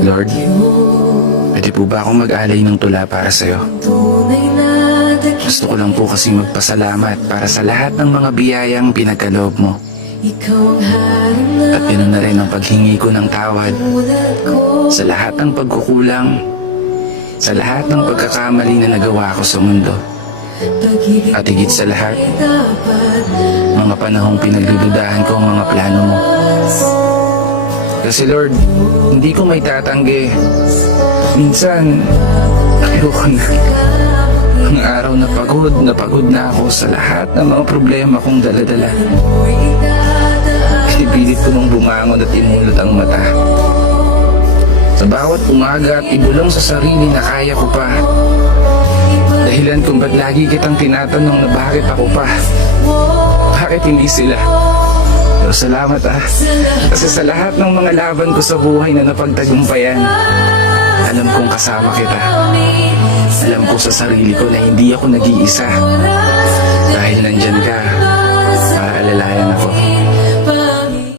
Lord, pwede po ba akong mag-alay ng tula para sa'yo? Gusto ko lang po kasi magpasalamat para sa lahat ng mga biyayang pinagkaloob mo. At yun na rin ang paghingi ko ng tawad sa lahat ng pagkukulang, sa lahat ng pagkakamali na nagawa ko sa mundo. At higit sa lahat, mga panahong pinagdududahan ko ang mga plano mo. Kasi Lord, hindi ko may tatanggi. Minsan, ayoko na. Ang araw na pagod na ako sa lahat ng mga problema kong daladala. Pinipilit ko mong bumangon at imulot ang mata. Sa bawat umaga at ibulong sa sarili na kaya ko pa. Dahilan kung ba't lagi kitang tinatanong na bakit ako pa. Bakit hindi sila? Pero salamat kasi sa lahat ng mga laban ko sa buhay na napagtagumpayan, alam kong kasama kita. Alam ko sa sarili ko na hindi ako nag-iisa. Dahil nandyan ka.